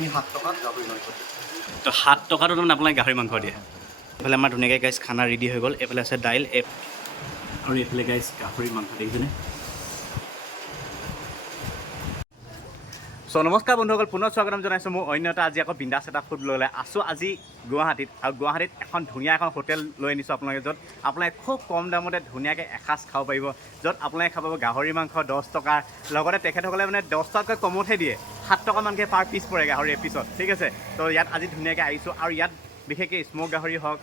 আমি 7 টকাত গাহৰি মাংস দিওঁ। তো 7 টকাটো তাৰমানে আপোনাক গাহৰি মাংস দিয়ে। এইফালে আমাৰ ধুনীয়াকৈ গাইজ খানা ৰেডি হৈ গ'ল। এইফালে আছে দাইল আৰু এইফালে গাইজ গাহৰি মাংস দেখিছেনে। চ' নমস্কাৰ বন্ধুসকল, পুনৰ স্বাগতম জনাইছোঁ মোৰ অন্য এটা আজি আকৌ বিন্দাছ এটা ফুড লৈ আছোঁ আজি গুৱাহাটীত। আৰু গুৱাহাটীত এখন ধুনীয়া এখন হোটেল লৈ আনিছোঁ আপোনালোকে, য'ত আপোনালোকে খুব কম দামতে ধুনীয়াকৈ এসাঁজ খাব পাৰিব। য'ত আপোনালোকে খাব গাহৰি মাংস 10 টকা, লগতে তেখেতসকলে মানে 10 টকাতকৈ কমতহে দিয়ে, 7 টকামানকৈ পাৰ পিচ পৰে গাহৰি এপিছত, ঠিক আছে। তো ইয়াত আজি ধুনীয়াকৈ আহিছোঁ আৰু ইয়াত বিশেষকৈ স্ম'ক গাহৰি হওক,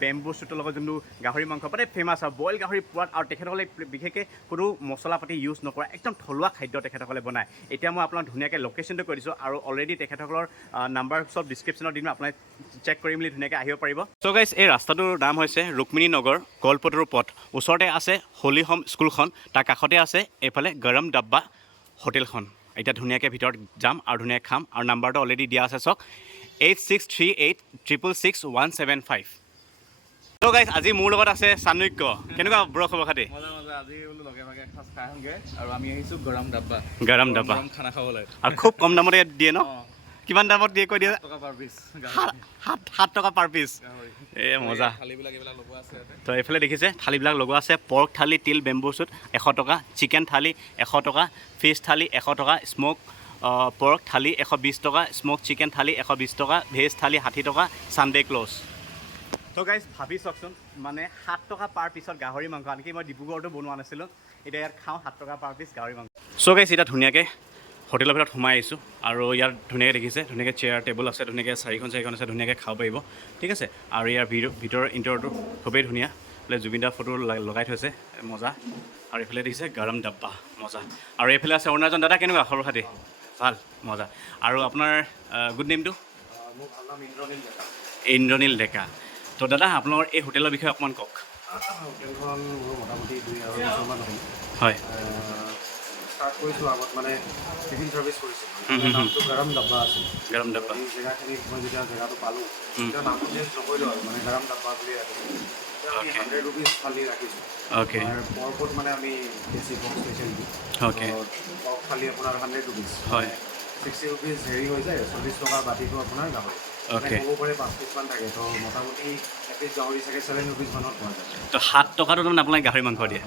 বেম্বু শ্বুটৰ লগত যোনটো গাহৰি মাংস মানে ফেমাছ হয়, বইল গাহৰি পোৱাত, আৰু তেখেতসকলে বিশেষকৈ কোনো মছলা পাতি ইউজ নকৰা একদম থলুৱা খাদ্য তেখেতসকলে বনায়। এতিয়া মই আপোনাক ধুনীয়াকৈ লোকেশ্যনটো কৈ দিছোঁ আৰু অলৰেডি তেখেতসকলৰ নাম্বাৰ চব ডিছক্ৰিপশ্যনত দিম, আপোনাক চেক কৰি মেলি ধুনীয়াকৈ আহিব পাৰিব। চ' গাইজ এই ৰাস্তাটোৰ নাম হৈছে ৰুক্মিণী নগৰ কলপটৰু পথ। ওচৰতে আছে হলি হোম স্কুলখন, তাৰ কাষতে আছে এইফালে গৰম ডাব্বা হোটেলখন। এতিয়া ধুনীয়াকৈ ভিতৰত যাম আৰু ধুনীয়াকৈ খাম, আৰু নাম্বাৰটো অলৰেডি দিয়া আছে চাওক 8638666175। ত' গাইজ আজি মোৰ লগত আছে চাণক্য। কেনেকুৱা ব্ৰ খবৰ খাতি? আজি বোলো লগে ভাগে এসাঁজ খাই আহোঁগৈ, আৰু আমি আহিছোঁ গৰম ডাব্বা খানা খাবলৈ। আৰু খুব কম দামতে দিয়ে ন? কিমান দামত দিয়ে কৈ দিয়ে? 7 টকা পাৰ পিচ। 7 টকা পাৰ পিচ। এই মজা। থালিবিলাক এইবিলাক লগোৱা আছে ইয়াতে। তো এইফালে দেখিছে থালিবিলাক লগোৱা আছে। পৰ্ক থালি, তিল বেম্বু শ্বুট 100 টকা, চিকেন থালি 100 টকা, ফিছ থালি 100 টকা, স্ম'ক পৰ্ক থালি 120 টকা, স্ম'ক চিকেন থালি 120 টকা, ভেজ থালি 60 টকা, ছানডে ক্ল'জ। তো গাইজ ভাবি চাওকচোন, মানে 7 টকা পাৰ পিছত গাহৰি মাংস। আনকি মই ডিব্ৰুগড়তো বনোৱা নাছিলোঁ, এতিয়া ইয়াত খাওঁ 7 টকা পাৰ পিচ গাহৰি মাংস। চ' গাইজ এতিয়া ধুনীয়াকৈ হোটেলৰ ভিতৰত সোমাই আহিছোঁ, আৰু ইয়াত ধুনীয়াকৈ দেখিছে ধুনীয়াকৈ চেয়াৰ টেবুল আছে, ধুনীয়াকৈ চাৰিখন আছে, ধুনীয়াকৈ খাব পাৰিব, ঠিক আছে। আৰু ইয়াৰ ভিতৰৰ ইণ্টেৰিয়ৰটো খুবেই ধুনীয়া। এইফালে জুবিনদাৰ ফটো লগাই থৈছে, মজা। আৰু এইফালে দেখিছে গৰম ডাব্বা, মজা। আৰু এইফালে আছে অৰুণাচল। দাদা কেনেকুৱা খবৰ খাতি? ভাল, মজা। আৰু আপোনাৰ গুড নেমটো? মোৰ ভাল নাম ইন্দ্ৰনীল ডেকা। ইন্দ্ৰনীল ডেকা। তো দাদা আপোনালোকৰ এই হোটেলৰ বিষয়ে অকণমান কওক। হোটেলখন মোৰ মোটামুটি 2-2.5 বছৰমান হ'ল। হয়। ষ্টাৰ্ট কৰিছোঁ আগত মানে টিফিন ছাৰ্ভিচ কৰিছোঁ। নামটো গৰম ডাব্বা আছিল। গৰম ডাব্বা। এই জেগাখিনিত মই যেতিয়া জেগাটো পালোঁ, তেতিয়া নামটো চেঞ্জ নকৰিলোঁ আৰু, মানে গৰম ডাব্বা বুলি ৰাখিছোঁ। আমি 100 rupees থালি ৰাখিছোঁ। অ'কে। আৰু পৰ্কত মানে আমি বেছি পৰ্ক স্পেচিয়েল দিওঁ। অ'কে। পৰ্ক থালি আপোনাৰ 100 rupees। হয়। 60 rupees হেৰি হৈ যায়, 40 টকাৰ বাতিটো আপোনাৰ গাহৰি। অ'কে। ক'ব পাৰে 5 পিচমান থাকে, তো মোটামুটি এপিচ গাহৰি চাগে 7 rupees মানত পোৱা যায়। তো 7 টকাটো তাৰমানে আপোনাক গাহৰি মাংস দিয়ে।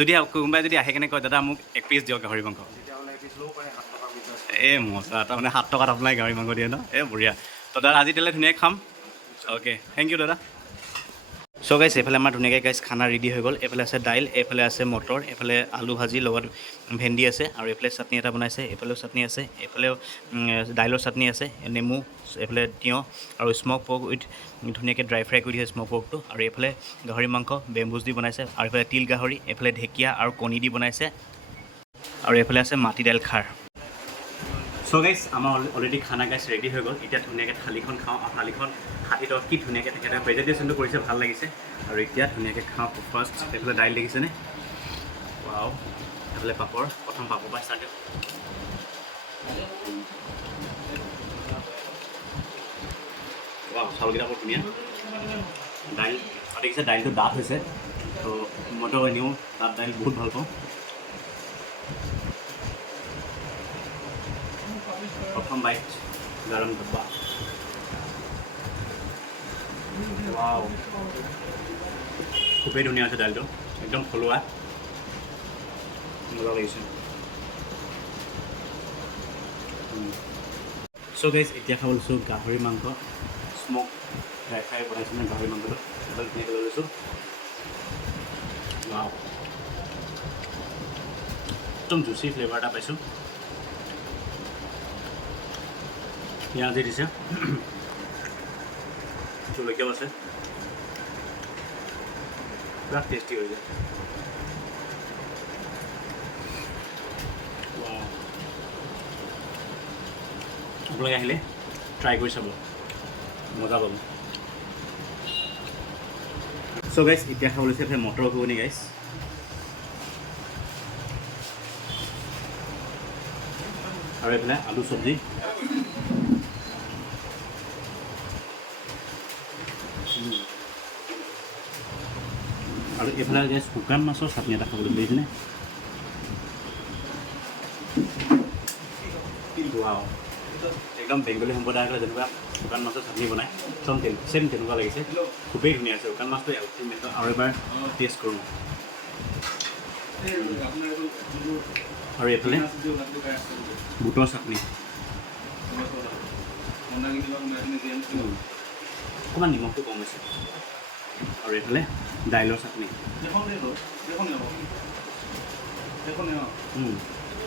যদি কোনোবাই যদি আহে কেনে কয় দাদা মোক 1 পিচ দিয়ক গাহৰি মাংস, তেতিয়াহ'লে এপিচ ল'ব পাৰে 7 টকা ভিতৰত। এই মজা, তাৰমানে 7 টকাত আপোনাক গাহৰি মাংস দিয়ে ন? এই বঢ়িয়া। তো দাদা আজি তেতিয়াহ'লে ধুনীয়াকৈ খাম। অ'কে, থেংক ইউ দাদা। চ' গাইছ এইফালে আমাৰ ধুনীয়াকৈ গাইছ খানা ৰেডি হৈ গ'ল। এইফালে আছে দাইল, এইফালে আছে মটৰ, এইফালে আলু ভাজি লগত ভেন্দি আছে, আৰু এইফালে চাটনি এটা বনাইছে, এইফালেও চাটনি আছে, এইফালেও দাইলৰ চাটনি আছে, নেমু, এইফালে তিয়ঁহ, আৰু স্ম'ক পৰ্ক উইথ ধুনীয়াকৈ ড্ৰাই ফ্ৰাই কৰি দিছে স্ম'ক পৰ্কটো, আৰু এইফালে গাহৰি মাংস বেম্বুজ দি বনাইছে, আৰু এইফালে তিল গাহৰি, এইফালে ঢেকীয়া আৰু কণী দি বনাইছে, আৰু এইফালে আছে মাটি দাইল খাৰ। চ' গাইছ আমাৰ অলৰেডি খানা গাইছ ৰেডি হৈ গ'ল। এতিয়া ধুনীয়াকৈ থালিখন খাওঁ, আৰু থালিখন 60 টকা কি ধুনীয়াকৈ তেখেতে প্ৰেজেণ্টেশ্যনটো কৰিছে, ভাল লাগিছে। আৰু এতিয়া ধুনীয়াকৈ খাওঁ ফাৰ্ষ্ট। এইফালে দাইল দেখিছেনে? ৱাও। এইফালে পাপৰ, প্ৰথম পাপৰ পৰা ষ্টাৰ্ট। ৱাও, চাউলকেইটা বৰ ধুনীয়া। দাইল আৰু দেখিছে দাইলটো ডাঠ হৈছে, তো মইতো এনেও ডাঠ দাইল বহুত ভাল পাওঁ। প্ৰথম বাইট গৰম ডাব্বা। ৱাও, খুবেই ধুনীয়া আছে দাইলটো, একদম থলুৱা, মজা লাগিছে। চ' গাইজ এতিয়া খাব লৈছোঁ গাহৰি মাংস, স্ম'ক ড্ৰাই ফ্ৰাই বনাইছোঁ মানে গাহৰি মাংসটো, এবাৰ ধুনীয়াকৈ লৈ লৈছোঁ। ৱাও, একদম জুচি ফ্লেভাৰ এটা পাইছোঁ। পিঁয়াজ দিছে, জলকীয়াও আছে, পুৰা টেষ্টি হৈ যায়। আপোনালোকে আহিলে ট্ৰাই কৰি চাব, মজা পাব। চ' গাইছ এতিয়া খাব লৈছে এইফালে মটৰ ঘুগুনি গাইছ, আৰু এইফালে আলু চব্জি, আৰু এইফালে গাইছ শুকান মাছৰ চাটনি এটা খাবলৈ দেখিছেনে? ৱাও, একদম বেংগলী সম্প্ৰদায়সকলে যেনেকুৱা শুকান মাছৰ চাটনি বনায় চেম তেনেকুৱা লাগিছে খুবেই ধুনীয়া আছে শুকান মাছটো আৰু এবাৰ টেষ্ট কৰোঁ আৰু এইফালে বুটৰ চাটনি অকণমান নিমখটো কম হৈছে আৰু এইফালে দাইলৰ চাটনি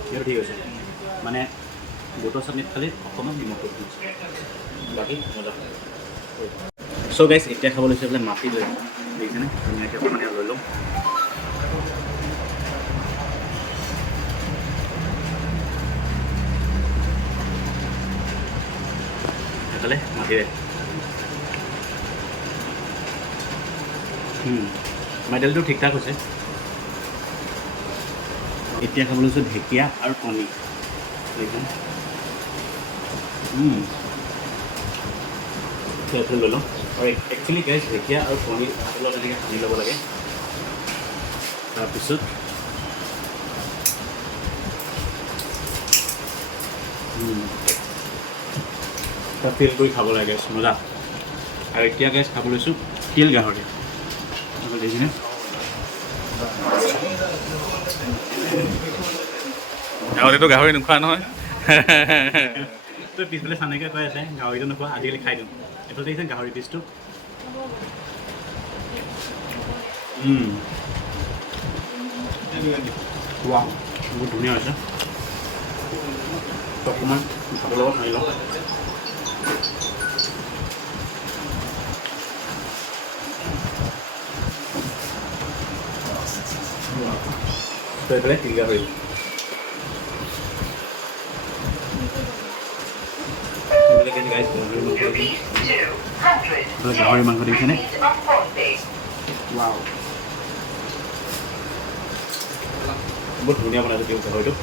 সেইটো ঠিক আছে মানে বুটৰ চাটনিত খালি অকণমান নিমখটো কম হৈছে বাকী মজা চ' গাইছ এতিয়া খাব লৈছে বোলে মাটি লৈ দেখিছেনে ধুনীয়াকৈ অকণমান লৈ ল'ম এইফালে মাটিৰে মাইডালটো ঠিক ঠাক হৈছে এতিয়া খাব লৈছোঁ ঢেকীয়া আৰু কণী এইটো লৈ লওঁ আৰু একচুৱেলি গাইছ ঢেকীয়া আৰু কণী অলপ এনেকৈ সানি ল'ব লাগে তাৰপিছত ফিল কৰি খাব লাগে গেছ মজা আৰু এতিয়া গেছ খাব লৈছোঁ তিল গাহৰি দেখিছেনে গাহৰিটো গাহৰি নোখোৱা নহয় তই পিছফালে চানেকৈ কৈ আছে গাহৰিটো নোখোৱা আজিকালি খাই দিওঁ এইটো দেখিছে গাহৰি পিচটো বহুত ধুনীয়া হৈছে অকণমান ভাতৰ লগত সানি লওঁ এইফালে তিল গাহৰি গাহৰি মাংস দেখিছেনে বহুত ধুনীয়া বনাইছে তিল গাহৰিটো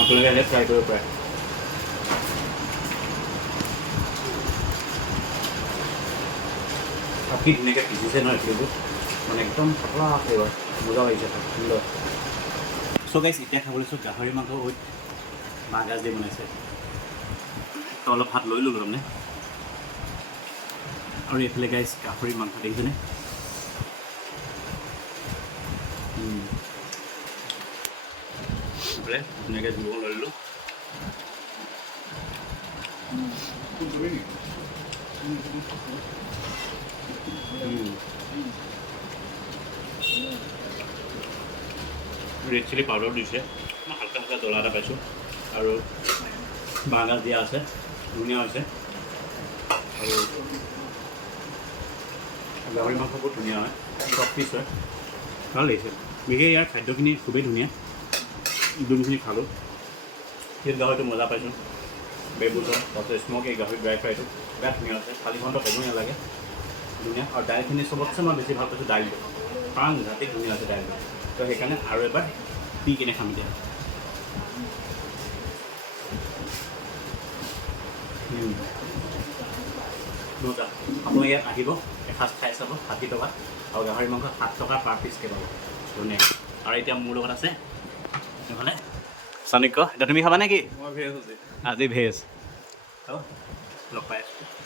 আপোনালোকে এনে ট্ৰাই কৰিব পাৰে কি ধুনীয়াকৈ পিচিছে নহয় তিলটো মানে একদম পাতলা ফ্লেভাৰ মজা লাগিছে সুন্দৰ চ' গাইছ এতিয়া খাব লৈছোঁ গাহৰি মাংস উইথ বাঁহগাজ দি বনাইছে তো অলপ ভাত লৈ ল'লোঁ তাৰমানে আৰু এইফালে গাইছ গাহৰি মাংস দেখিছেনে এইফালে ধুনীয়াকৈ জুব লৈ ল'লোঁ ৰেড চিলি পাউডাৰ দিছে মই হালকা হালকা জ্বলা এটা পাইছোঁ আৰু বাঁহগাজ দিয়া আছে ধুনীয়া হৈছে আৰু গাহৰি মাংস বহুত ধুনীয়া হয় চফ পিচ হয় ভাল লাগিছে বিশেষ ইয়াৰ খাদ্যখিনি খুবেই ধুনীয়া যোনখিনি খালোঁ সেই গাহৰিটো মজা পাইছোঁ বেবুজৰ তাৰপিছত স্মক এই গাহৰি ড্ৰাই ফ্ৰাইটো বিৰাট ধুনীয়া হৈছে থালিখনটো ক'বই নালাগে ধুনীয়া আৰু দাইলখিনি চবতছে মই বেছি ভাল পাইছোঁ দাইলটো কাৰণ ৰাতি ধুনীয়া আছে দাইলটো তো সেইকাৰণে আৰু এবাৰ পি কিনে খাম এতিয়া মজা আপোনালোকে ইয়াত আহিব এসাঁজ খাই চাব 60 টকা আৰু গাহৰি মাংস 7 টকা পাৰ পিচকৈ পাব ধুনীয়া আৰু এতিয়া মোৰ লগত আছে এইফালে চাণক্য এতিয়া তুমি খাবা নেকি মই ভেজ আছে আজি ভেজ লগ পাই আছোঁ